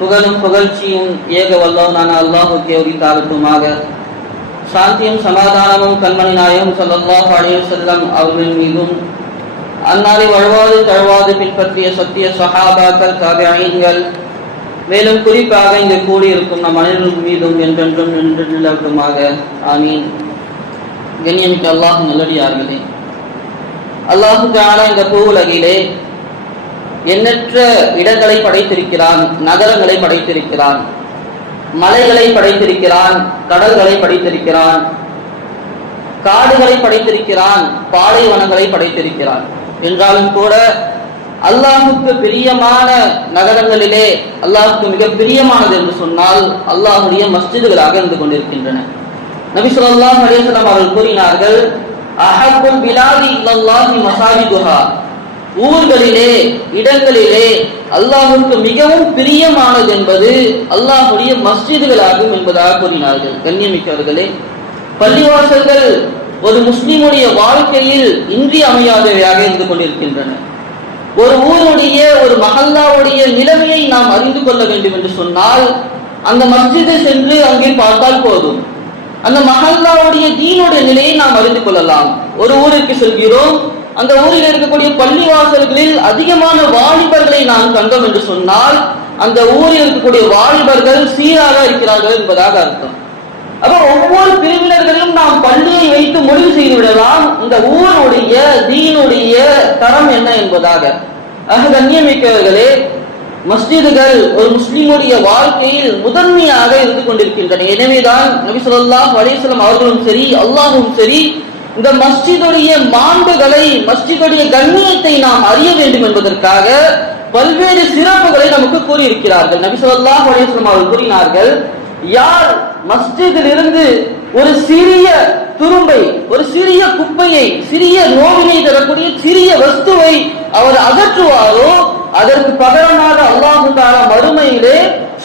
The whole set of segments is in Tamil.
புகழும் புகழ்ச்சியும் ஏக வல்லவனான அல்லாஹுக்கே உரித்தாகட்டுமாக. சாந்தியும் சமாதானமும் கண்மணி நாயகம் ஸல்லல்லாஹு அலைஹி வஸல்லம் அவர்கள் மீதும், அன்னாரை வழுவாது தழுவாது பின்பற்றிய சத்திய சஹாபாக்கள், தாபிஈன்கள், மேலும் குறிப்பாக இங்கு கூடியிருக்கும் நம் அனைவரும் மீதும் என்றென்றும் நின்று நிலவட்டுமாக. ஆமீன். கண்ணியமிக்க அல்லாஹ் நல்லடியார்களே, அல்லாஹு தஆலா இந்த பூவுலகிலே எண்ணற்ற இடங்களை படைத்திருக்கிறான், நகரங்களை படைத்திருக்கிறான், மலைகளை படைத்திருக்கிறான், கடல்களை படைத்திருக்கிறான், காடுகளை படைத்திருக்கிறான், பாலைவனங்களை படைத்திருக்கிறான். என்றாலும் கூட அல்லாஹுக்கு பிரியமான நகரங்களிலே அல்லாஹுக்கு மிக பிரியமானது என்று சொன்னால் அல்லாஹுடைய மஸ்ஜிதுகளாக இருந்து கொண்டிருக்கின்றன. நபி ஸல்லல்லாஹு அலைஹி வஸல்லம் அவர்கள் கூறினார்கள், அஹப்புல் பிலாதி இலல்லாஹி மசாஜிதுஹா, ஊர்களிலே இடங்களிலே அல்லாஹுக்கு மிகவும் பிரியமானது என்பது அல்லாஹுடைய மஸ்ஜிதுகளாகும் என்பதாக கூறினார்கள். கண்ணியமிக்கவர்களே, பள்ளிவாசல்கள் ஒரு முஸ்லிமுடைய வாழ்க்கையில் இன்றியமையாதவையாக இருந்து கொண்டிருக்கின்றன. ஒரு ஊருடைய ஒரு மஹல்லாவுடைய நிலைமையை நாம் அறிந்து கொள்ள வேண்டும் என்று சொன்னால் அந்த மஸ்ஜிதை சென்று அங்கே பார்த்தால் போதும். அந்த மஹல்லாவுடைய தீனுடைய நிலையை நாம் அறிந்து கொள்ளலாம். ஒரு ஊருக்கு செல்கிறோம், அந்த ஊரில் இருக்கக்கூடிய பள்ளிவாசல்களில் அதிகமான வாலிபர்களை நாம் கண்டோம் என்று சொன்னால் அந்த ஊரில் இருக்கக்கூடிய வாலிபர்கள் சீராக இருக்கிறார்கள் என்பதாக அர்த்தம். அப்ப ஒவ்வொரு பிரிவினர்களும் நாம் பள்ளியை வைத்து முடிவு செய்து விடலாம் இந்த ஊருடைய தீனுடைய தரம் என்ன என்பதாக. கண்ணியமிக்கவர்களே, மஸ்ஜிதுகள் ஒரு முஸ்லிமுடைய வாழ்க்கையில் முதன்மையாக இருந்து கொண்டிருக்கின்றன. எனவேதான் நபி ஸல்லல்லாஹு அலைஹி வஸல்லம் அவர்களும் சரி அல்லாஹும் சரி இந்த மஸ்ஜிதுடைய மாண்புகளை, மஸ்ஜிதுடைய கண்ணியத்தை நாம் அறிய வேண்டும் என்பதற்காக பல்வேறு சிறப்புகளை நமக்கு கூறியிருக்கிறார்கள். நபி ஸல்லல்லாஹு அலைஹி வஸல்லம் அவர்கள் கூறினார்கள், யார் மஸ்ஜிதில் இருந்து ஒரு சிறிய துரும்பை, ஒரு சிறிய குப்பையை, சிறிய நோவினை தரக்கூடிய சிறிய வஸ்துவை அவர் அகற்றுவாரோ அதற்கு பகரமாக அல்லாஹு தஆலா மறுமையிலே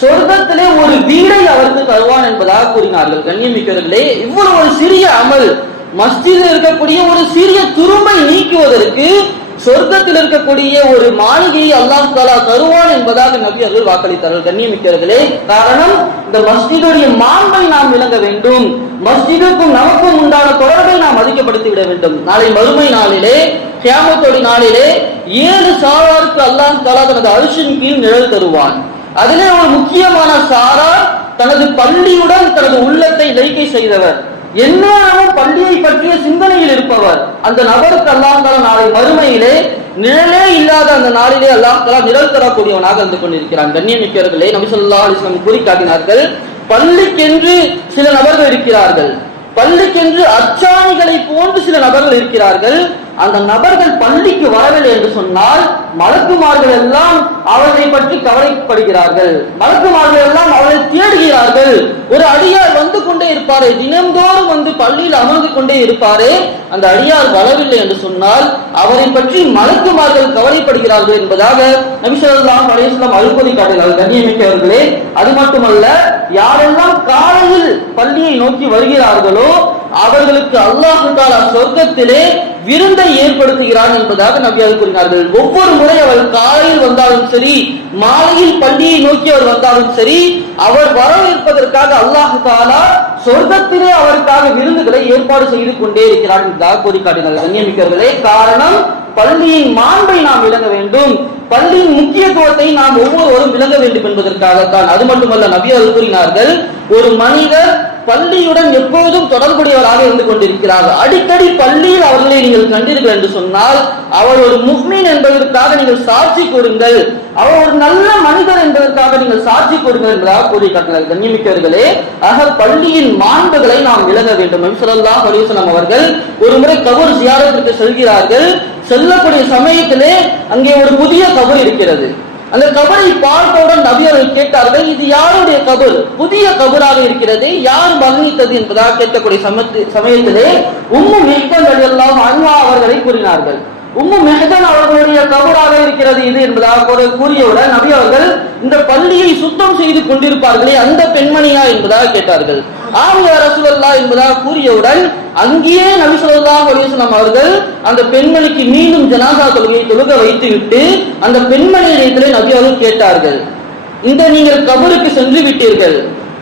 சொர்க்கத்திலே ஒரு வீடை அவருக்கு தருவான் என்பதாக கூறினார்கள். கண்ணியமிக்கவர்களே, இவ்வளவு ஒரு சிறிய அமல், மஸ்ஜிதில் இருக்கக்கூடிய ஒரு சிறிய துரும்பை நீக்குவதற்கு சொர்க்கத்தில் இருக்கக்கூடிய ஒரு மாளிகையை அல்லாஹ் தஆலா தருவான் என்பதாக நபி அவர்கள் வாக்களித்தார்கள். கண்ணியமிக்கவர்களே, காரணம் இந்த மஸ்ஜிதுடைய மாண்பை நாம் விளங்க வேண்டும், மஸ்ஜிதுக்கும் நமக்கும் உண்டான தொடர்பை நாம் அதிகப்படுத்தி விட வேண்டும். நாளை மறுமை நாளிலே, கியாமத்துடைய நாளிலே 7 சாராருக்கு அல்லாஹ் தஆலா தனது அர்ஷின் கீழ் நிழல் தருவான். அதிலே ஒரு முக்கியமான சாரார் தனது பள்ளியுடன் தனது உள்ளத்தை லைக்கை செய்தவர், எந்நேரமும் பள்ளியை பற்றிய சிந்தனையில் இருப்பவர். அந்த நபருக்கு அல்லாஹ் தஆலா நாளை மறுமையிலே நிழலே இல்லாத அந்த நாளிலே அல்லாஹ் தஆலா நிழல் தரக்கூடியவனாக இருந்து கொண்டிருக்கிறான். கண்ணியமிக்கவர்களே, நபி ஸல்லல்லாஹு அலைஹி வஸல்லம் கூறி காட்டினார்கள், பள்ளிக்கென்று சில நபர்கள் இருக்கிறார்கள், பள்ளிக்கென்று அச்சாணிகளை போன்று சில நபர்கள் இருக்கிறார்கள். அந்த நபர்கள் பள்ளிக்கு வரவில்லை என்று சொன்னால் மலக்குமார்கள் எல்லாம் அவர்களை பற்றி கவலைப்படுகிறார்கள், மலக்குமார்கள் எல்லாம் அவர்களை தேடுகிறார்கள். ஒரு அடியார் வந்து கொண்டே இருப்பாரே, தினந்தோறும் வந்து பள்ளியில் அமர்ந்து கொண்டே இருப்பாரே, அந்த அடியார் வரவில்லை என்று சொன்னால் அவரை பற்றி மலக்குமார்கள் கவலைப்படுகிறார்கள் என்பதாக நபி ஸல்லல்லாஹு அலைஹி வஸல்லம் அருள்பொழி காட்டுகிறார்கள். கண்ணியமிக்கவர்களே, அது மட்டுமல்ல, யாரெல்லாம் காலையில் பள்ளியை நோக்கி வருகிறார்களோ அவர்களுக்கு அல்லாஹ் தஆலா சொர்க்கத்திலே விருந்தை ஏற்படுத்துகிறான் என்பதாக நபி அவர்கள் கூறினார்கள். ஒவ்வொரு முறை அவர் காலையில் வந்தாலும் சரி, மாலையில் பள்ளியை நோக்கி அவர் வந்தாலும் சரி, அவர் வரவேற்பதற்காக அல்லாஹ் தஆலா சொர்க்கத்திலே அவருக்காக விருந்துகளை ஏற்பாடு செய்து கொண்டே இருக்கிறார் என்பதாக கூறி காட்டினார்கள். கண்ணியமிக்கவர்களே, காரணம் பள்ளியின் மாண்பை நாம் விளங்க வேண்டும், பள்ளியின் முக்கியத்துவத்தை நாம் ஒவ்வொருவரும் விளங்க வேண்டும் என்பதற்காகத்தான். அது மட்டுமல்ல, நபி அவர்கள் கூறினார்கள், ஒரு மனிதர் பள்ளியுடன் எப்போதும் தொடர்புடையவராக இருந்து கொண்டிருக்கிறார், அடிக்கடி பள்ளியில் அவர்களை நீங்கள் கண்டீர்கள் என்று சொன்னால் அவர் ஒரு முஃமின் என்பதற்காக நீங்கள் சாட்சி கூறுங்கள், அவர் ஒரு நல்ல மனிதர் என்பதற்காக நீங்கள் சாட்சி கூறுங்கள் என்பதாக கூறி காட்டினார்கள். கண்ணியமிக்கவர்களே, ஆக பள்ளியின் மாண்புகளை நாம் விளங்க வேண்டும். நபி ஸல்லல்லாஹு அலைஹி வஸல்லம் அவர்கள் ஒரு முறை கபர் ஜியாரத்திற்கு செல்கிறார்கள். செல்லக்கூடிய சமயத்திலே அங்கே ஒரு புதிய கபர் இருக்கிறது. அந்த கபரை பார்த்தவுடன் நபி அவர்கள் கேட்டார்கள், இது யாருடைய கபர்? புதிய கபராக இருக்கிறது, யார் மரணித்தது என்பதாக கேட்கக்கூடிய சமயத்திலே உம்மு மிஹ்தான் ரலியல்லாஹு அன்ஹா அவர்களை கூறினார்கள். உம்மு மிஹ்தான் அவர்களுடைய கபராக இருக்கிறது இது என்பதாக கூறியவுடன் நபி அவர்கள், இந்த பள்ளியை சுத்தம் செய்து கொண்டிருப்பார்களே அந்த பெண்மணியா என்பதாக கேட்டார்கள். ஆம் யா ரசூலல்லாஹ் என்பதாக கூறியவுடன் அங்கேயே நபி ஸல்லல்லாஹு அலைஹி வஸல்லம் அவர்கள் அந்த பெண்மணிக்கு மீண்டும் ஜனாசா தொழுகை தொழுக வைத்துவிட்டு அந்த பெண்மணியிடத்திலே நபி அவர்கள் கேட்டார்கள், இந்த நீங்கள் கபருக்கு சென்று விட்டீர்கள்,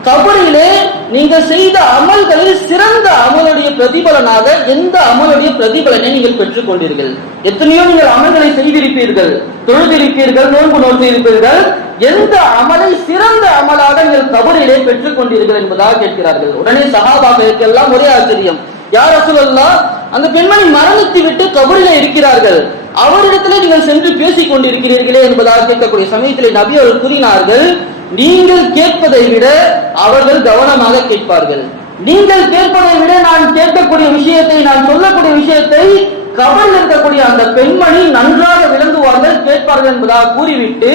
கபரிலே நீங்கள் செய்த அமல்களில் சிறந்த அமலுடைய பிரதிபலனாக எந்த அமலுடைய பிரதிபலனை நீங்கள் பெற்றுக் கொண்டீர்கள்? எத்தனையோ நீங்கள் அமல்களை செய்திருப்பீர்கள், தொழுதிருப்பீர்கள், நோன்பு நோட்டிருப்பீர்கள், எந்த அமலை சிறந்த அமலாக நீங்கள் கபரிலே பெற்றுக் கொண்டீர்கள் என்பதாக கேட்கிறார்கள். உடனே சஹாபாக்களுக்கு எல்லாம் ஒரே ஆச்சரியம். யார் ரசூலல்லாஹ், அந்த பெண்மணி மரணித்து விட்டு கபரிலே இருக்கிறார்கள், அவரிடத்திலே நீங்கள் சென்று பேசிக் கொண்டிருக்கிறீர்களே என்பதாக கேட்கக்கூடிய சமயத்திலே நபி அவர்கள் கூறினார்கள், நீங்கள் கேட்பதை விட அவர்கள் கவனமாக கேட்பார்கள். நீங்கள் கேட்பதை விட நான் கேட்கக்கூடிய விஷயத்தை, நான் சொல்லக்கூடிய விஷயத்தை கபரில் இருக்கக்கூடிய அந்த பெண்மணி நன்றாக விளங்குவார்கள், கேட்பார்கள் என்பதாக கூறிவிட்டு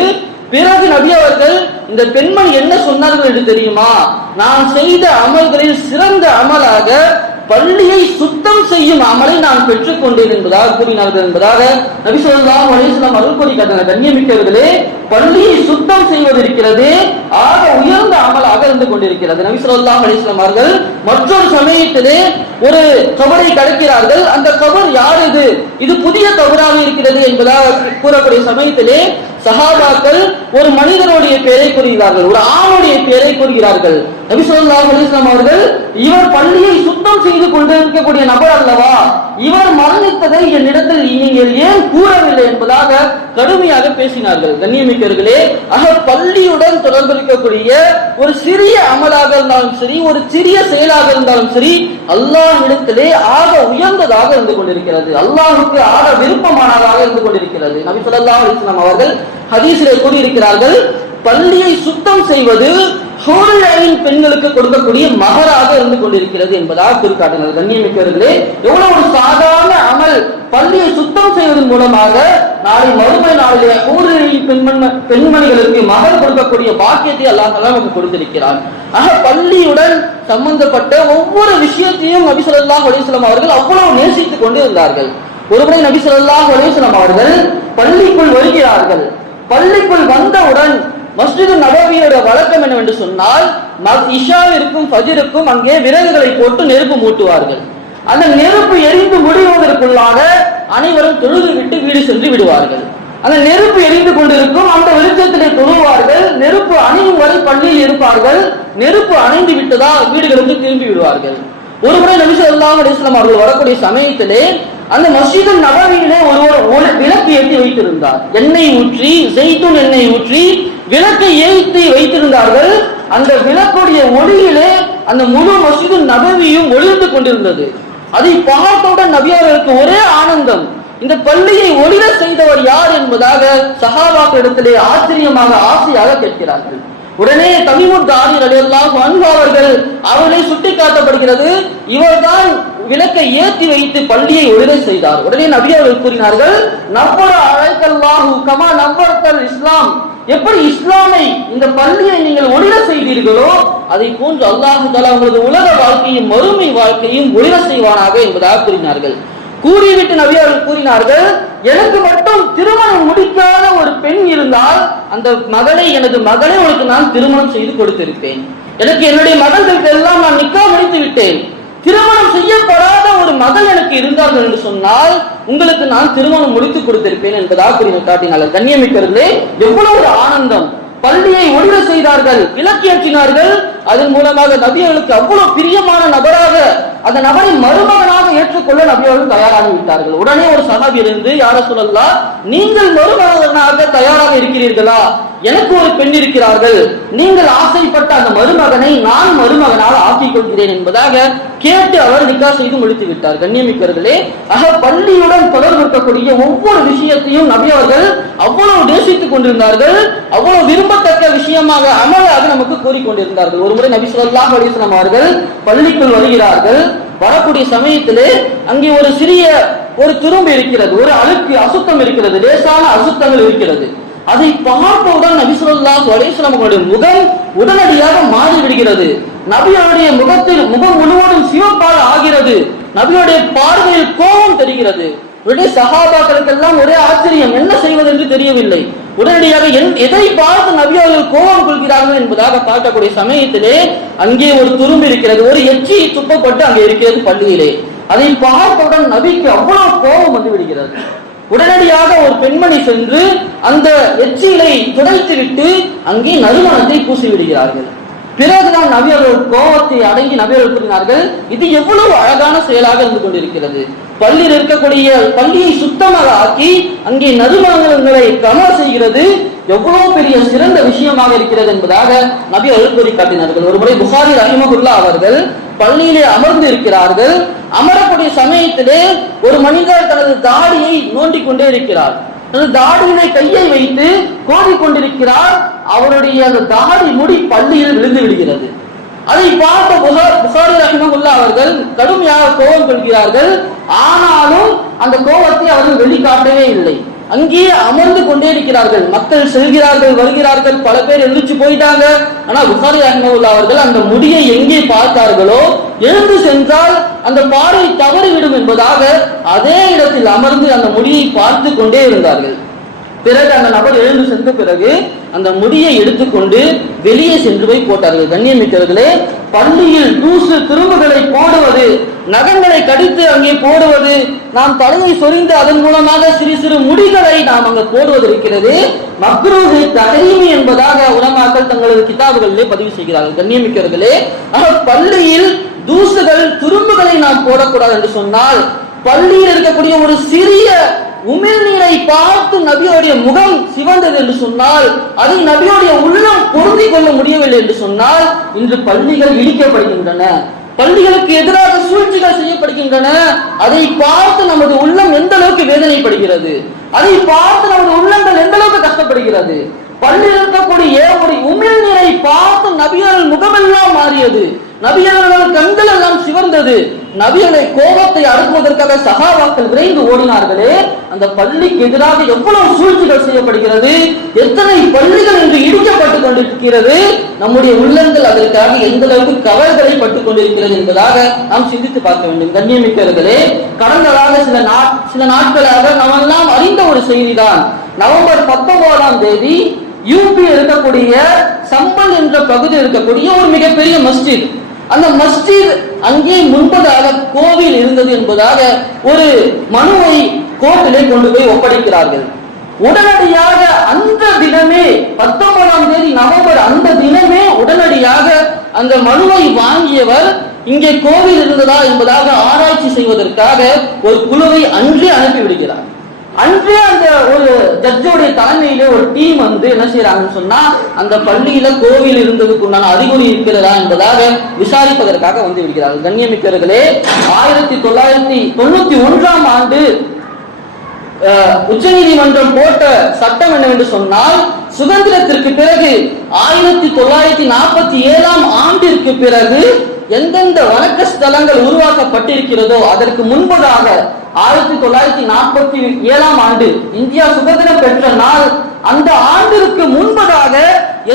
பிறகு நபி அவர்கள் இந்த பெண்மணி என்ன சொன்னார்கள் என்று தெரியுமா? நான் செய்த அமல்களில் சிறந்த அமலாக பள்ளியை சுத்தம் செய்யும் அமலை நான் பெற்றுக் கொண்டேன் என்பதாக கூறினார்கள் என்பதாக நபி ஸல்லல்லாஹு அலைஹி வஸல்லம் அருள் கூறி காட்டினார்கள். கண்ணியமிக்கவர்களே, பள்ளியை சுத்தம் செய்வது இருக்கிறது ஆக உயர்ந்த அமலாக இருந்து கொண்டிருக்கிறது. நபி ஸல்லல்லாஹு அலைஹி வஸல்லம் அவர்கள் மற்றொரு சமயத்திலே ஒரு கபரை கடக்கிறார்கள். அந்த கபர் யார் இது புதிய கபராக இருக்கிறது என்பதாக கூறக்கூடிய சமயத்திலே சஹாபாக்கள் ஒரு மனிதனுடைய பெயரை கூறுகிறார்கள், ஒரு ஆணுடைய பெயரை கூறுகிறார்கள். நபி ஸல்லல்லாஹு அலைஹி வஸல்லம் அவர்கள், இவர் பள்ளியை சுத்தம் செய்து கொண்டிருக்கக்கூடிய நபர் அல்லவா, இவர் மரணித்ததை என்னிடத்தில் நீங்கள் ஏன் கூறவில்லை என்பதாக கடுமையாக பேசினார்கள். கண்ணியமிக்கவர்களே, பள்ளியுடன் தொடர்பு இருக்கக்கூடிய ஒரு சிறிய அமலாக இருந்தாலும் சரி, ஒரு சிறிய செயலாக இருந்தாலும் சரி, அல்லாஹ்விடத்திலே ஆக உயர்ந்ததாக இருந்து கொண்டிருக்கிறது, அல்லாஹ்வுக்கு ஆக விருப்பமானதாக இருந்து கொண்டிருக்கிறது. நபி ஸல்லல்லாஹு அலைஹி வஸல்லம் அவர்கள் ஹதீஸிலே கூறியிருக்கிறார்கள், பள்ளியை சுத்தம் செய்வது ஹூருல் ஐன் பெண்களுக்கு கொடுக்கக்கூடிய மகராக இருந்து கொண்டிருக்கிறது என்பதாக குறிப்பிட்டார்கள். கண்ணியமிக்கவர்களே, எவ்வளவு ஒரு சாதாரண அமல், பள்ளியை சுத்தம் செய்வதன் மூலமாக நாளை மறுமை நாளிலே ஹூருல் ஐன் பெண்மணிகளுக்கு மகர் கொடுக்கக்கூடிய பாக்கியத்தை அல்லாஹ் நமக்கு கொடுத்திருக்கிறார். பள்ளியுடன் சம்பந்தப்பட்ட ஒவ்வொரு விஷயத்தையும் நபி ஸல்லல்லாஹு அலைஹி வஸல்லம் அவர்கள் அவ்வளவு நேசித்துக் கொண்டு இருந்தார்கள். ஒருமுறை நபி ஸல்லல்லாஹு அலைஹி வஸல்லம் அவர்கள் பள்ளிக்குள் வருகிறார்கள். பள்ளிக்குள் வந்தவுடன் மஸ்ஜிது நபவியோட வழக்கம் என்னவென்று சொன்னால், இஷாவிற்கும் ஃபஜ்ருக்கும் அங்கே விறகுகளை போட்டு நெருப்பு மூட்டுவார்கள். அந்த நெருப்பு எரிந்து முடிவதற்குள்ளாக அனைவரும் தொழுது விட்டு வீடு சென்று விடுவார்கள். அந்த நெருப்பு எரிந்து கொண்டிருக்கும், அந்த வெளிச்சத்திலே தொழுவார்கள், நெருப்பு அணையும் வரை பள்ளியில் இருப்பார்கள். நெருப்பு அணைந்து விட்டதா வீடுகளுக்கு திரும்பி விடுவார்கள். ஒருமுறை நபி ஸல்லல்லாஹு அலைஹி வஸல்லம் அவர்கள் வரக்கூடிய சமயத்திலே அந்த மஸ்ஜிது நபவியிலே ஒருவர் விளக்கு ஏற்றி வைத்திருந்தார். எண்ணெய் ஊற்றி, ஜெய்தூன் எண்ணெய் ஊற்றி விளக்கை ஏற்றி வைத்திருந்தார்கள். அந்த விளக்குடைய ஒளியிலே அந்த முழு மஸ்ஜிது நபவியும் ஒளிர்ந்து கொண்டிருந்தது. அதை பார்த்தவுடன் நபி அவர்களுக்கு ஒரே ஆனந்தம். இந்த பள்ளியை ஒளிர செய்தவர் யார் என்பதாக சஹாபாக்களிடத்திலே ஆச்சரியமாக ஆசையாக கேட்கிறார்கள். உடனே தமீமுத் தாரி ரலியல்லாஹு அன்ஹு அவர்களை சுட்டி காட்டப்படுகிறது, இவர்தான் விளக்கை ஏற்றி வைத்து பள்ளியை ஒளிர செய்தார். உடனே நபி அவர்கள் கூறினார்கள், நவ்வர அலைக்கல்லாஹு கமா நவ்வரத்தல் இஸ்லாம், எப்படி இஸ்லாமை இந்த பள்ளியை நீங்கள் ஒளிர செய்தீர்களோ அதை போன்று அல்லாஹ் தஆலா உங்களது உலக வாழ்க்கையும் மறுமை வாழ்க்கையும் ஒளிர செய்வானாக என்பதாக கூறினார்கள். கூறிவிட்டு நபி அவர்கள் கூறினார்கள், எனக்கு மட்டும் திருமணம் முடிக்காத ஒரு பெண் இருந்தால் அந்த மகளை, எனது மகளை உனக்கு நான் திருமணம் செய்து கொடுத்திருப்பேன். எனக்கு என்னுடைய மகள்களுக்கு எல்லாம் நான் நிக்கா முடித்து விட்டேன். திருமணம் செய்யப்படாத ஒரு மகள் எனக்கு இருந்தார்கள் என்று சொன்னால் உங்களுக்கு நான் திருமணம் முடித்து கொடுத்திருப்பேன் என்பதாக கூறி காட்டினார்கள். கண்ணியமிக்கவர்களே, எவ்வளவு ஒரு ஆனந்தம்! பள்ளியை ஒளிர செய்தார்கள், விளக்கேற்றினார்கள். அதன் மூலமாக நபி அவர்களுக்கு அவ்வளவு பிரியமான நபராக, அந்த நபரை மருமகனாக ஏற்றுக்கொள்ள நபி அவர்கள் தயாராகி விட்டார்கள். உடனே ஒரு சஹாபி இருந்து, யா ரசூலல்லாஹ், நீங்கள் மருமகனாக தயாராக இருக்கிறீர்களா? எனக்கு ஒரு பெண் இருக்கிறார்கள், நீங்கள் ஆசைப்பட்ட அந்த மருமகனை நான் மருமகனால் ஆக்கிக் கொள்கிறேன் என்பதாக கேட்டு அவர் நிக்கா செய்து முடித்து விட்டார். கண்ணியமிக்கவர்களே, பள்ளியுடன் தொடர்பு இருக்கக்கூடிய ஒவ்வொரு விஷயத்தையும் நபி அவர்கள் அவ்வளவு நேசித்துக் கொண்டிருந்தார்கள், அவ்வளவு விரும்பத்தக்க விஷயமாக அமலாக நமக்கு கூறிக்கொண்டிருந்தார்கள். ஒருமுறை நபி ஸல்லல்லாஹு அலைஹி வஸல்லம் அவர்கள் பள்ளிக்குள் வருகிறார்கள். வரக்கூடிய சமயத்திலே அங்கே ஒரு சிறிய ஒரு துரும்பு இருக்கிறது, ஒரு அழுக்கு அசுத்தம் இருக்கிறது, லேசான அசுத்தங்கள் இருக்கிறது. அதை பார்த்தவுடன் நபி ஸல்லல்லாஹு அலைஹி வஸல்லம் அவருடைய முகம் உடனடியாக மாறி விடுகிறது. நபியுடைய முகம் முழுவதும் சிவப்பாக ஆகிறது. நபியுடைய பார்வையில் கோபம் தெரிகிறது. உடனே சஹாபாக்களுக்கெல்லாம் ஒரே ஆச்சரியம், என்ன செய்வது என்று தெரியவில்லை. உடனடியாக எதை பார்த்து நபி அவர்கள் கோபம் கொள்கிறார்கள் என்பதாக பார்க்கக்கூடிய சமயத்திலே அங்கே ஒரு துரும்பு இருக்கிறது, ஒரு எச்சி துப்பப்பட்டு அங்கே இருக்கிறது பள்ளியிலே. அதை பார்த்தவுடன் நபிக்கு அவ்வளவு கோபம் வந்து விடுகிறது. உடனடியாக ஒரு பெண்மணி சென்று அந்த எச்சிலை துடைத்துவிட்டு அங்கே நறுமணத்தை பூசி விடுகிறார்கள். பிறகுதான் நபி அவர்கள் கோபத்தை அடங்கி நபி அவர்கள் கூறினார்கள், இது எவ்வளவு அழகான செயலாக இருந்து கொண்டிருக்கிறது. பள்ளியில் இருக்கக்கூடிய பள்ளியை சுத்தமாக ஆக்கி அங்கே நறுமணங்களை கமர் செய்கிறது எவ்வளவு பெரிய சிறந்த விஷயமாக இருக்கிறது என்பதாக நபி அவர்கள் கூறி காட்டினார்கள். ஒருமுறை புகாரி ரஹிமஹுல்லாஹ் அவர்கள் பள்ளியிலே அமர்ந்து இருக்கிறார்கள். அமரக்கூடிய சமயத்திலே ஒரு மனிதர் தனது தாடியை நோண்டிக் கொண்டே இருக்கிறார். தனது தாடியிலே கையை வைத்து கோதிக் கொண்டிருக்கிறார். அவருடைய அந்த தாடி முடி பள்ளியில் விழுந்து விடுகிறது. அதை பார்த்த புகாரி ரஹிமஹுல்லாஹ் அவர்கள் கடுமையாக கோபம் கொள்கிறார்கள். ஆனாலும் அந்த கோபத்தை அவர்கள் வெளிக்காட்டவே இல்லை. அங்கேயே அமர்ந்து கொண்டே இருக்கிறார்கள். மக்கள் செல்கிறார்கள், வருகிறார்கள், பல பேர் எழுந்து போயிட்டாங்க. ஆனா புகாரி ரஹிமஹுல்லாஹ் அவர்கள் அந்த முடியை எங்கே பார்த்தார்களோ எழுந்து சென்றால் அந்த பார்வை தவறிவிடும் என்பதாக அதே இடத்தில் அமர்ந்து அந்த முடியை பார்த்து கொண்டே இருந்தார்கள். பிறகு அந்த நபர் எழுந்து சென்ற பிறகு அந்த முடியை எடுத்துக்கொண்டு வெளியே சென்று போய் போட்டார்கள். கண்ணியமிக்கவர்களே, பள்ளியில் தூசு திரும்புகளை போடுவது, நகங்களை கடித்து அங்கே போடுவது, நாம் தலையை சொரிந்து அதன் மூலமாக சிறு சிறு முடிகளை நாம் அங்கு போடுவது இருக்கிறது மக்ரூஹ் தஹரீமி என்பதாக உலமாக்கள் தங்களது கிதாபுகளிலே பதிவு செய்கிறார்கள். கண்ணியமிக்கவர்களே, பள்ளியில் தூசுகள் துரும்புகளை நாம் போடக்கூடாது என்று சொன்னால், பள்ளியில் இருக்கக்கூடிய ஒரு சிறிய உமிழ்நீரை பார்த்து நபியோடைய முகம் சிவந்தது என்று சொன்னால், அதை நபியோடைய உள்ளம் பொருந்திக் கொள்ள முடியவில்லை என்று சொன்னால், இன்று பள்ளிகள் இடிக்கப்படுகின்றன, பள்ளிகளுக்கு எதிராக சூழ்ச்சிகள் செய்யப்படுகின்றன. அதை பார்த்து நமது உள்ளம் எந்த அளவுக்கு வேதனைப்படுகிறது, அதை பார்த்து நமது உள்ளங்கள் எந்த அளவுக்கு கஷ்டப்படுகிறது. பள்ளியில் இருக்கக்கூடிய ஒரு உமிழ்நீரை பார்த்து நபியர்கள் முகமெல்லாம் மாறியது, நபியர்கள் கண்கள் எல்லாம் சிவந்தது. நபிகளை கோபத்தை அடக்குவதற்காக சஹாபாக்கள் விரைந்து ஓடினார்களே, அந்த பள்ளிக்கு எதிராக எவ்வளவு சூழ்ச்சிகள் செய்யப்படுகிறது, எத்தனை பள்ளிகள் இன்று இடிக்கப்பட்டுக் கொண்டிருக்கிறது. நம்முடைய உள்ளங்கள் அதற்காக எந்த அளவுக்கு கவலைகளை பட்டுக் கொண்டிருக்கிறது என்பதாக நாம் சிந்தித்து பார்க்க வேண்டும். கண்ணியமிக்கவர்களே, கடந்ததாக சில நாட்களாக நாம் எல்லாம் அறிந்த ஒரு செய்திதான். நவம்பர் 19ஆம் தேதி யூபி இருக்கக்கூடிய சம்பல் என்ற பகுதியில் இருக்கக்கூடிய ஒரு மிகப்பெரிய மஸ்ஜித், அந்த மஸ்ஜித் அங்கே முன்பதாக கோவில் இருந்தது என்பதாக ஒரு மனுவை கோர்ட்டிலே கொண்டு போய் ஒப்படைக்கிறார்கள். உடனடியாக அந்த தினமே 19ஆம் தேதி நவம்பர் அந்த தினமே உடனடியாக அந்த மனுவை வாங்கியவர் இங்கே கோவில் இருந்ததா என்பதாக ஆராய்ச்சி செய்வதற்காக ஒரு குழுவை அன்றே அனுப்பிவிடுகிறார். அன்றே அந்த ஒரு ஜட்ஜோடைய தலைமையில ஒரு டீம் வந்து என்ன செய்யறாங்கன்னு சொன்னா, அந்த பள்ளியில கோவில் இருந்ததுக்கு உண்டான அறிகுறி இருக்கிறதா என்பதாக விசாரிப்பதற்காக வந்து விடுகிறார்கள். கண்ணியமிக்கவர்களே, 1991ஆம் ஆண்டு உச்ச நீதிமன்றம் போட்ட சட்டம் என்னவென்று சொன்னால், சுதந்திரத்திற்கு பிறகு 1947ஆம் ஆண்டிற்கு பிறகு எந்தெந்த வணக்க ஸ்தலங்கள் உருவாக்கப்பட்டிருக்கிறதோ அதற்கு முன்பதாக 1947ஆம் ஆண்டு இந்தியா சுதந்திரம் பெற்ற நாள், அந்த ஆண்டிற்கு முன்பதாக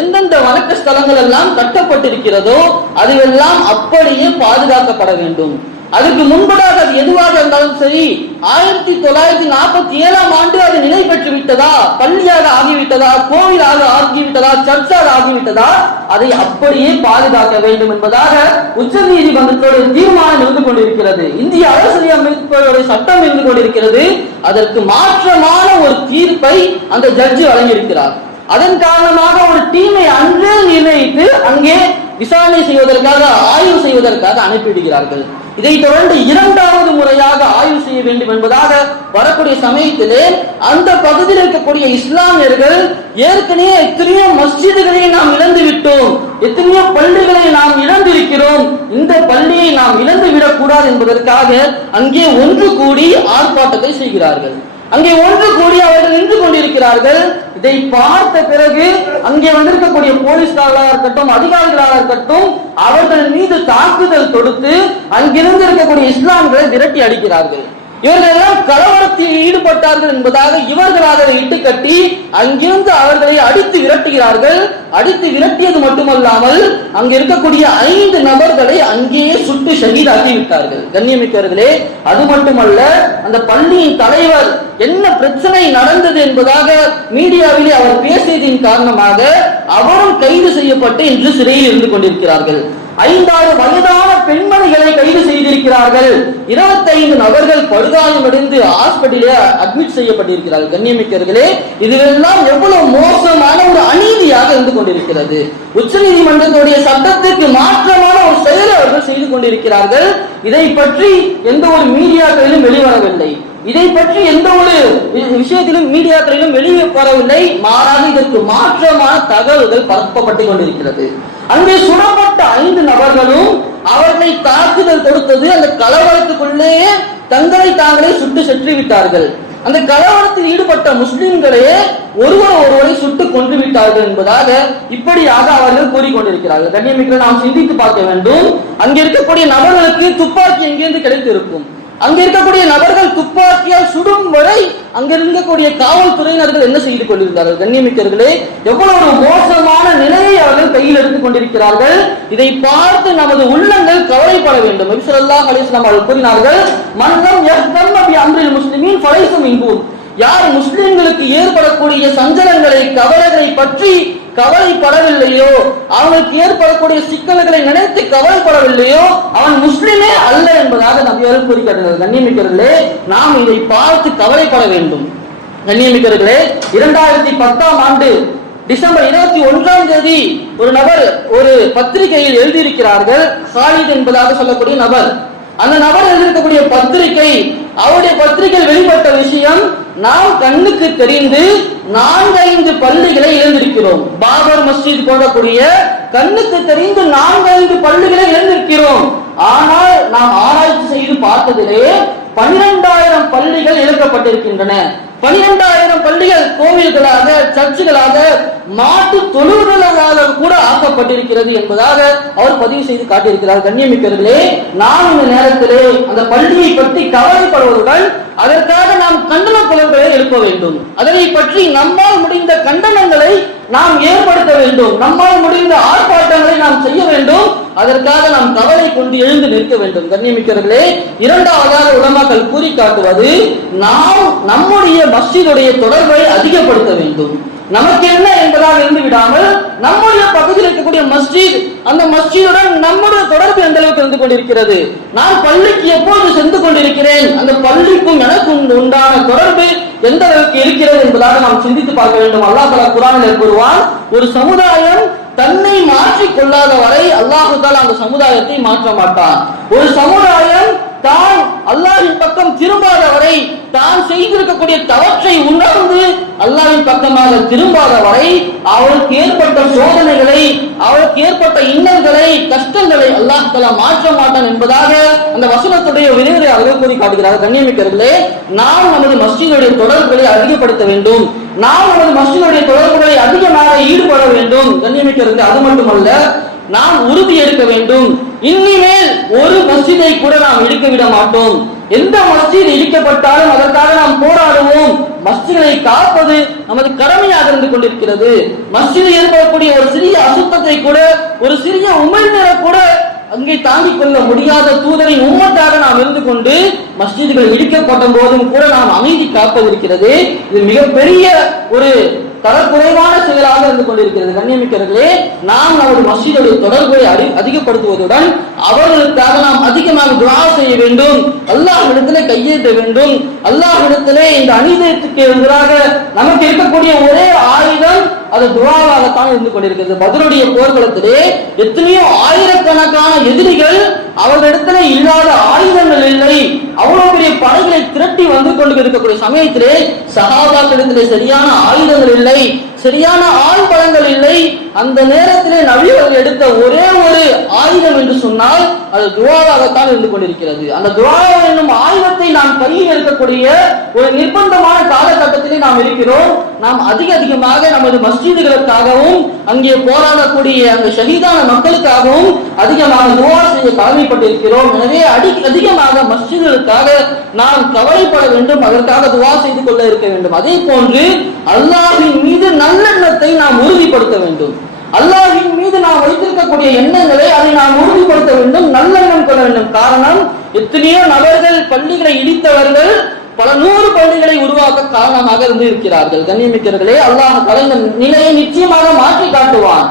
எந்தெந்த வணக்க ஸ்தலங்கள் எல்லாம் கட்டப்பட்டிருக்கிறதோ அதுவெல்லாம் அப்படியே பாதுகாக்கப்பட வேண்டும். அதுக்கு முன்பதாக அது எதுவாக இருந்தாலும் சரி, 1947ஆம் ஆண்டு அது நிலை பெற்று விட்டதா, பள்ளியாக ஆகிவிட்டதா, கோவிலாக ஆகிவிட்டதா, சர்ச்சாக ஆகிவிட்டதா, அதை அப்படியே பாதுகாக்க வேண்டும் என்பதாக உச்ச நீதிமன்றத்தோட தீர்மானம் இருந்து கொண்டிருக்கிறது. இந்திய அரசியலமைப்புடைய சட்டம் இருந்து கொண்டிருக்கிறது. அதற்கு மாற்றமான ஒரு தீர்ப்பை அந்த ஜட்ஜி வழங்கியிருக்கிறார். அதன் காரணமாக ஒரு டீமை அன்றே நிர்ணயித்து அங்கே விசாரணை செய்வதற்காக, ஆய்வு செய்வதற்காக அனுப்பிவிடுகிறார்கள். இதை தொடர்ந்து 2வது முறையாக ஆய்வு செய்ய வேண்டும் என்பதாக வரக்கூடிய சமயத்திலே அந்த பகுதியில் இருக்கக்கூடிய இஸ்லாமியர்கள் ஏற்கனவே எத்தனையோ மஸ்ஜிதுகளை நாம் இழந்து விட்டோம், எத்தனையோ பள்ளிகளை நாம் இழந்திருக்கிறோம், இந்த பள்ளியை நாம் இழந்து விடக்கூடாது என்பதற்காக அங்கே ஒன்று கூடி ஆர்ப்பாட்டத்தை செய்கிறார்கள். அங்கே ஒன்று கூடி அவர்கள் நின்று கொண்டிருக்கிறார்கள். இதை பார்த்த பிறகு அங்கே வந்திருக்கக்கூடிய போலீஸ்காரர்களாக இருக்கட்டும், அதிகாரிகளாக இருக்கட்டும், அவர்கள் மீது தாக்குதல் தொடுத்து அங்கிருந்து இருக்கக்கூடிய இஸ்லாம்களை விரட்டி அடிக்கிறார்கள். இவர்கள் எல்லாம் கலவரத்தில் ஈடுபட்டார்கள் என்பதாக இவர்களாக இட்டு கட்டி அங்கிருந்து அவர்களை அடித்து விரட்டுகிறார்கள். அடித்து விரட்டியது மட்டுமல்லாமல் அங்கு இருக்கக்கூடிய 5 நபர்களை அங்கேயே சுட்டு ஷஹீதாக்கி விட்டார்கள். கண்ணியமிக்கவர்களே, அது மட்டுமல்ல, அந்த பள்ளியின் தலைவர் என்ன பிரச்சனை நடந்தது என்பதாக மீடியாவிலே அவர் பேசியதின் காரணமாக அவரும் கைது செய்யப்பட்டு இன்று சிறையில் இருந்து கொண்டிருக்கிறார்கள். 5-6 வயதான பெண்மணிகளை கைது செய்திருக்கிறார்கள். 25 நபர்கள் படுகாயமடைந்து ஹாஸ்பிட்டலில் அட்மிட் செய்யப்பட்டிருக்கிறார்கள். கண்ணியமிக்கவர்களே, இதுவெல்லாம் எவ்வளவு மோசமான ஒரு அநீதியாக இருந்து கொண்டிருக்கிறது. உச்ச நீதிமன்றத்துடைய சட்டத்திற்கு மாற்றமான ஒரு செயலை அவர்கள் செய்து கொண்டிருக்கிறார்கள். இதை பற்றி எந்த ஒரு மீடியாக்களிலும் வெளிவரவில்லை. இதை பற்றி எந்த ஒரு விஷயத்திலும் மீடியாக்களிலும் வெளியே வரவில்லை. மாறாக இதற்கு மாற்றமான தகவல்கள் பரப்பப்பட்டுக் கொண்டிருக்கிறது. அங்கே சுடப்பட்ட 5 நபர்களும் அவர்களை தாக்குதல் தொடுத்தது அந்த கலவரத்துக்குள்ளேயே தங்களை தாங்களே சுட்டு சென்று விட்டார்கள். அந்த கலவரத்தில் ஈடுபட்ட முஸ்லிம்களே ஒருவரை சுட்டு கொன்று விட்டார்கள் என்பதாக இப்படியாக அவர்கள் கூறிக்கொண்டிருக்கிறார்கள். கண்ணியமிக்க நாம் சிந்தித்து பார்க்க வேண்டும். அங்கே இருக்கக்கூடிய நபர்களுக்கு துப்பாக்கி எங்கிருந்து கிடைத்திருக்கும்? அங்க இருக்கக்கூடிய நபர்கள் துப்பாக்கியால் சுடும் வரை அங்க இருக்கக்கூடிய காவல்துறையினர்கள் என்ன செய்து கொண்டிருந்தார்கள்? கண்ணியமிக்கவர்களே, எவ்வளவு ஒரு மோசமான நிலையை அவர்கள் கையில் எடுத்துக் கொண்டிருக்கிறார்கள். இதை பார்த்து நமது உள்ளங்கள் கவலைப்பட வேண்டும். நபி ஸல்லல்லாஹு அலைஹி வஸல்லம் அவர்கள் கூறினார்கள், மன்னம் யஹ்தம்ம பி அம்ரில் முஸ்லிமீன் ஃபலைஸ மின்ஹும். யார் முஸ்லிம்களுக்கு ஏற்படக்கூடிய சஞ்சலங்களை கவலைகளை பற்றி கவலைப்படவில்லையோ, அவனுக்கு ஏற்படக்கூடிய சிக்கல்களை நினைத்து கவலைப்படவில்லையோ, அவன் முஸ்லிமே அல்ல என்பதாக நபியர்கள் கூறிக்காட்டினார்கள். கண்ணியமிக்கவர்களே, நாம் இதை பார்த்து கவலைப்பட வேண்டும். கண்ணியமிக்கவர்களே, 2010ஆம் ஆண்டு டிசம்பர் 21ஆம் தேதி ஒரு நபர் ஒரு பத்திரிகையில் எழுதியிருக்கிறார்கள். ஹாலித் என்பதாக சொல்லக்கூடிய நபர். அந்த நபர் எழுதியிருக்கக்கூடிய பத்திரிகை, அவருடைய பத்திரிகையில் வெளிப்பட்ட விஷயம், நாம் கண்ணுக்கு தெரிந்து 4-5 பள்ளிகளை இழந்திருக்கிறோம். பாபர் மஸ்ஜித் போடக்கூடிய கண்ணுக்கு தெரிந்து 4-5 பள்ளிகளை இழந்திருக்கிறோம். ஆனால் நாம் ஆராய்ச்சி செய்து பார்த்ததிலே 12,000 பள்ளிகள் இழக்கப்பட்டிருக்கின்றன. 12,000 பள்ளிகள் கோவில்களாக, சர்ச்சுகளாக, மாட்டு தொழுவுகளாக கூட ஆக்கப்பட்டிருக்கிறது என்பதாக அவர் பதிவு செய்து காட்டியிருக்கிறார். கண்ணியமிக்கவர்களே, நாம் இந்த நேரத்திலே அந்த பள்ளியை பற்றி கவலைப்படுவதுடன் அதற்காக நாம் கண்டன குரல்களை எழுப்ப வேண்டும். அதனை பற்றி நம்மால் முடிந்த கண்டனங்களை நாம் ஏற்படுத்த வேண்டும். நம்மால் முடிந்த ஆர்ப்பாட்டங்களை நாம் செய்ய வேண்டும். அதற்காக நாம் கவலை கொண்டு எழுந்து நிற்க வேண்டும். கண்ணியமிக்கவர்களே, இரண்டாவதாக உலமாக்கள் கூறி காட்டுவது, நாம் நம்முடைய மஸ்ஜிதுடைய தொடர்பை அதிகப்படுத்த வேண்டும். நமக்கு என்ன என்பதாக இருந்து விடாமல் நம்முடைய பகுதியில் இருக்கக்கூடிய மஸ்ஜித், அந்த மஸ்ஜிதுடன் நம்முடைய தொடர்பு எந்த அளவுக்கு இருந்து கொண்டிருக்கிறது, நான் பள்ளிக்கு எப்போது சென்று கொண்டிருக்கிறேன், அந்த பள்ளிக்கும் எனக்கும் உண்டான தொடர்பு எந்த அளவுக்கு இருக்கிறது என்பதாக நாம் சிந்தித்து பார்க்க வேண்டும். அல்லாஹ் தஆலா குர்ஆனில் கூறுவான், ஒரு சமுதாயம் தன்னை மாற்றிக் கொள்ளாத வரை அல்லாஹ் தஆலா அந்த சமுதாயத்தை மாற்ற மாட்டான். ஒரு சமுதாயம் தான் அல்லாஹ்வின் பக்கம் திரும்பாத வரை, தான் செய்திருக்கக்கூடிய தவற்றை உணர்ந்து அல்லாஹ்வின் பக்கமாக திரும்பாத வரை அவளுக்கு ஏற்பட்ட சோதனைகளை, அவளுக்கு ஏற்பட்ட இன்னல்களை, கஷ்டங்களை அல்லாஹ் தஆலா மாற்ற மாட்டான் என்பதாக அந்த வசனத்துடைய விரிவுரை அவர்கள் கூறி காட்டுகிறார்கள். கண்ணியமிக்கவர்களே, நாம் நமது மஸ்ஜிதுடைய தொடர்புகளை அதிகப்படுத்த வேண்டும். நாம் நமது மஸ்ஜிதுடைய தொடர்புகளை அதிகமாக ஈடுபட வேண்டும். கண்ணியமிக்கவர்களே, அது மட்டுமல்ல, நாம் உறுதி எடுக்க வேண்டும். இனிமேல் ஒரு மஸ்ஜிதை கூட நாம் இடிக்க விட மாட்டோம். எந்த மஸ்ஜித் இடிக்கப்பட்டாலும் அதற்காக நாம் போராடுவோம். மஸ்ஜிதை காப்பது நமது கடமையாக இருந்து கொண்டிருக்கிறது. மஸ்ஜிதில் ஏற்படக்கூடிய ஒரு சிறிய அசுத்தத்தை கூட, ஒரு சிறிய உமிழ்நீரை கூட அங்கே தாங்கிக் கொள்ள முடியாத தூதரின் உம்மத்தாக நாம் இருந்து கொண்டு மஸ்ஜிதுகள் இடிக்கப்பட்ட போதும் கூட நாம் அமைதி காப்பதிருக்கிறது. இது மிகப்பெரிய ஒரு தரக்குறைவான செயலாக இருந்து கொண்டிருக்கிறது. கண்ணியமிக்கவர்களே, நாம் நமது மஸ்ஜிதுடைய தொடர்பை அதிகப்படுத்துவதுடன் அவர்களுக்காக நாம் அதிகமாக துஆ செய்ய வேண்டும். அல்லாஹ்விடத்திலே கையேற்ற வேண்டும். அல்லாஹ்விடத்திலே இந்த அநீதிக்கு எதிராக நமக்கு இருக்கக்கூடிய ஒரே ஆயுதம் அது துஆவாகத்தான் இருந்து கொண்டிருக்கிறது. பத்ருடைய போர்க்களத்திலே எத்தனையோ ஆயிரக்கணக்கான எதிரிகள், அவர்களிடத்திலே இல்லாத ஆயுதங்கள் இல்லை, அவ்வளவு பெரிய படைகளை திரட்டி வந்து கொண்டு இருக்கக்கூடிய சமயத்திலே சஹாபாக்களிடத்திலே சரியான ஆயுதங்கள் இல்லை, சரியான ஆள் பலங்கள் இல்லை. அந்த நேரத்திலே நபி அவர்கள் எடுத்த ஒரே ஒரு ஆயுதம் என்று சொன்னால் அது துஆவாகத்தான் இருந்து கொண்டிருக்கிறது. அந்த துஆ என்னும் ஆயுதத்தை நாம் கையில் இருக்கக்கூடிய ஒரு நிர்பந்தமான காலகட்டத்திலே நாம் இருக்கிறோம். நாம் அதிகமாக நமது மஸ்ஜிதுகளுக்காகவும் அங்கே போராடக்கூடிய அந்த ஷஹீதான மக்களுக்காகவும் அதிகமாக துஆ செய்ய கடமைப்பட்டிருக்கிறோம். எனவே அதிகமாக மஸ்ஜிதுகளுக்காக நாம் கவலைப்பட வேண்டும். அதற்காக துஆ செய்து கொள்ள இருக்க வேண்டும். அதே போன்று அல்லாஹ்வின் மீது நல்லெண்ணத்தை நாம் உறுதிப்படுத்த வேண்டும். அல்லாஹ்வின் மீது நாம் வைத்திருக்கக்கூடிய எண்ணங்களை அதை நாம் உறுதிப்படுத்த வேண்டும், நல்லெண்ணம் கொள்ள வேண்டும். காரணம், எத்தனையோ நபர்கள் பள்ளிகளை இடித்தவர்கள் பல 100 பள்ளிகளை உருவாக்க காரணமாக இருந்து இருக்கிறார்கள். கண்ணியமிக்கவர்களே, அல்லாஹ் கலைந்த நிலையை நிச்சயமாக மாற்றி காட்டுவான்.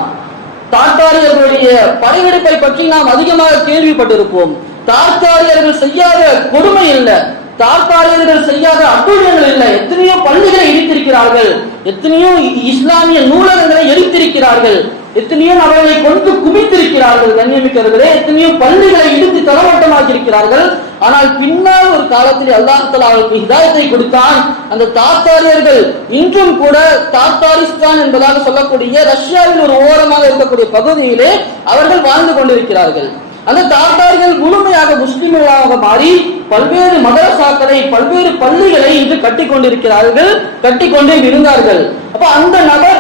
டாடா தார்த்தாரியர்களுடைய படையெடுப்பை பற்றி நாம் அதிகமாக கேள்விப்பட்டிருப்போம். தார்த்தாரியர்கள் செய்யாத கொடுமை இல்லை, தார்த்தாரியர்கள் செய்யாத அட்டூழியங்கள் இல்லை. எத்தனையோ பள்ளிகளை இடித்திருக்கிறார்கள், எத்தனையோ இஸ்லாமிய நூலகங்களை எரித்திருக்கிறார்கள், எத்தனையோ நபர்களை கொண்டு குவித்திருக்கிறார்கள். கண்ணியமிக்கவர்களே, எத்தனையோ பள்ளிகளை இடித்து தரமட்டமாக்கி இருக்கிறார்கள். ஆனால் பின்னால் ஒரு காலத்தில் அல்லாஹ் தஆலா அவர்களுக்கு ஹிதாயத்தை கொடுத்தான். அந்த தார்த்தாரியர்கள் இன்றும் கூட தார்த்தாரிஸ்தான் என்பதாக சொல்லக்கூடிய ரஷ்யாவில் ஒரு ஓரமாக இருக்கக்கூடிய பகுதியிலே அவர்கள் வாழ்ந்து கொண்டிருக்கிறார்கள். அந்த தார்த்தார்கள் முழுமையாக முஸ்லிம்களாக மாறி பல்வேறு மதரசாக்களை, பல்வேறு பள்ளிகளை இன்று கட்டிக் கொண்டிருக்கிறார்கள், கட்டிக்கொண்டே இருந்தார்கள். அப்ப அந்த நபர்,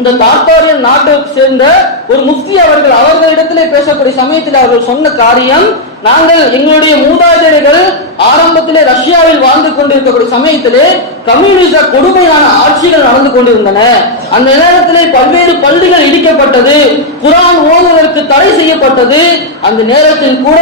இந்த தார்த்தாரியன் நாட்டை சேர்ந்த ஒரு முஃப்தி அவர்களிடத்திலே பேசக்கூடிய சமயத்தில் அவர்கள் சொன்ன காரியம், நாங்கள் எங்களுடைய மூதாதையர்கள் ஆரம்பத்திலே ரஷ்யாவில் வாழ்ந்து கொண்டிருக்கக்கூடிய சமயத்திலே கம்யூனிச கொடுமையான ஆட்சிகள் நடந்து கொண்டிருந்தன. அந்த நேரத்திலே பல்வேறு பள்ளிகள் இடிக்கப்பட்டது, குர்ஆன் ஓதுவதற்கு தடை செய்யப்பட்டது. அந்த நேரத்தில் கூட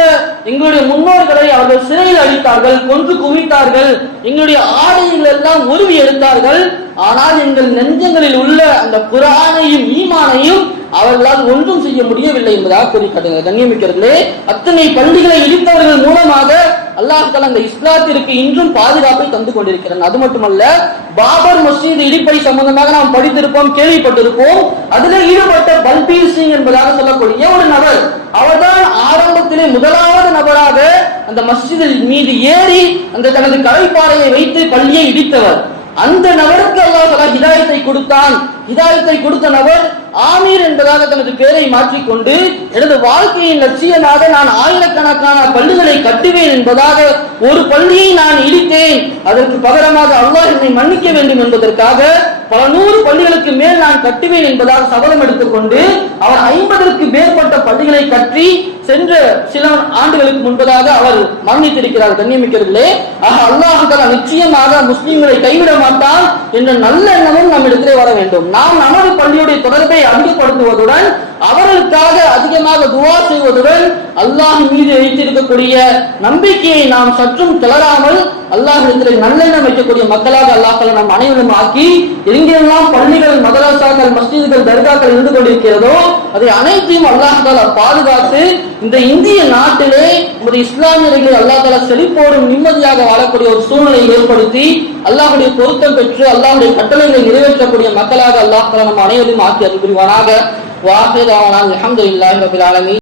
எங்களுடைய முன்னோர்களை அவர்கள் சிறையில் அடித்தார்கள், கொன்று குவித்தார்கள், எங்களுடைய ஆடைகள் எல்லாம் உருவி எடுத்தார்கள். ஆனால் எங்கள் நெஞ்சங்களில் உள்ள அந்த குர்ஆனையும் ஈமானையும் அவர்களால் ஒன்றும் செய்ய முடியவில்லை என்பதாக கூறிக்காட்டுகிறார். கண்ணியமிக்கவர்களே, அத்தனை பள்ளிகளை இடித்தவர்கள் மூலமாக அல்லாஹ் தஆலா அந்த இஸ்லாத்திற்கு இன்றும் பாதுகாப்பை தந்து கொண்டிருக்கிறார். அது மட்டுமல்ல, பாபர் மஸ்ஜித் இடிப்பை சம்பந்தமாக நாம் படித்திருப்போம், கேள்விப்பட்டிருப்போம். அதில் ஈடுபட்ட பல்பீர் சிங் என்பதாக சொல்லக்கூடிய ஒரு நபர், அவர்தான் ஆரம்பத்திலே முதலாவது நபராக அந்த மஸ்ஜிதில் மீது ஏறி அந்த தனது கலைப்பாறையை வைத்து பள்ளியை இடித்தவர். அந்த நபருக்கு அல்லாஹ் தஆலா ஹிதாயத்தை கொடுத்தான். ஹிதாயத்தை கொடுத்த நபர் ஆமீர் என்பதாக தனது பெயரை மாற்றிக்கொண்டு, எனது வாழ்க்கையின் லட்சியமாக நான் ஆயிரக்கணக்கான பள்ளிகளை கட்டுவேன் என்பதாக ஒரு பள்ளியை நான் இடித்தேன், அதற்கு பகரமாக அல்லாஹ் என்னை மன்னிக்க வேண்டும் என்பதற்காக பல 100 பள்ளிகளுக்கு மேல் நான் கட்டுவேன் என்பதாக சபதம் எடுத்துக்கொண்டு அவர் 50ற்கு மேற்பட்ட பள்ளிகளை கட்டி சென்ற சில ஆண்டுகளுக்கு முன்பதாக அவர் மரணித்திருக்கிறார். கண்ணியமிக்கவர்களே, அல்லாஹ் தஆலா நிச்சயமாக முஸ்லிம்களை கைவிட மாட்டான் என்ற நல்ல எண்ணமும் நம்மிடத்திலே வர வேண்டும். நாம் நமது பள்ளியுடைய தொடர்பை அதிகப்படுத்துவதுடன் அவர்களுக்காக அதிகமாக துஆ செய்வதுடன் அல்லாஹ் மீது வைத்திருக்கக்கூடிய நம்பிக்கையை நாம் சற்றும் தளராமல் அல்லாஹ்விடத்தில் நல்லெண்ணம் வைக்கக்கூடிய மக்களாக அல்லாஹ் தஆலா நம் அனைவரும் ஆக்கி, எங்கெல்லாம் பள்ளிகள், மதரசாக்கள், மஸ்ஜிதுகள், தர்காக்கள் இருந்து கொண்டிருக்கிறதோ அதை அனைத்தையும் அல்லாஹ் தஆலா பாதுகாத்து இந்த இந்திய நாட்டிலே ஒரு இஸ்லாமியர்களை அல்லாஹ் தஆலா செழிப்போடும் நிம்மதியாக வாழக்கூடிய ஒரு சூழ்நிலை ஏற்படுத்தி அல்லாஹ்வுடைய பொருத்தம் பெற்று அல்லாஹ்வுடைய கட்டளைகளை நிறைவேற்றக்கூடிய மக்களாக அல்லாஹ் தஆலா நம் அனைவரையும் ஆக்கி அருள் புரிவானாக. வாஹிர் அல்ஹம்துலில்லாஹி ரப்பில் ஆலமீன்.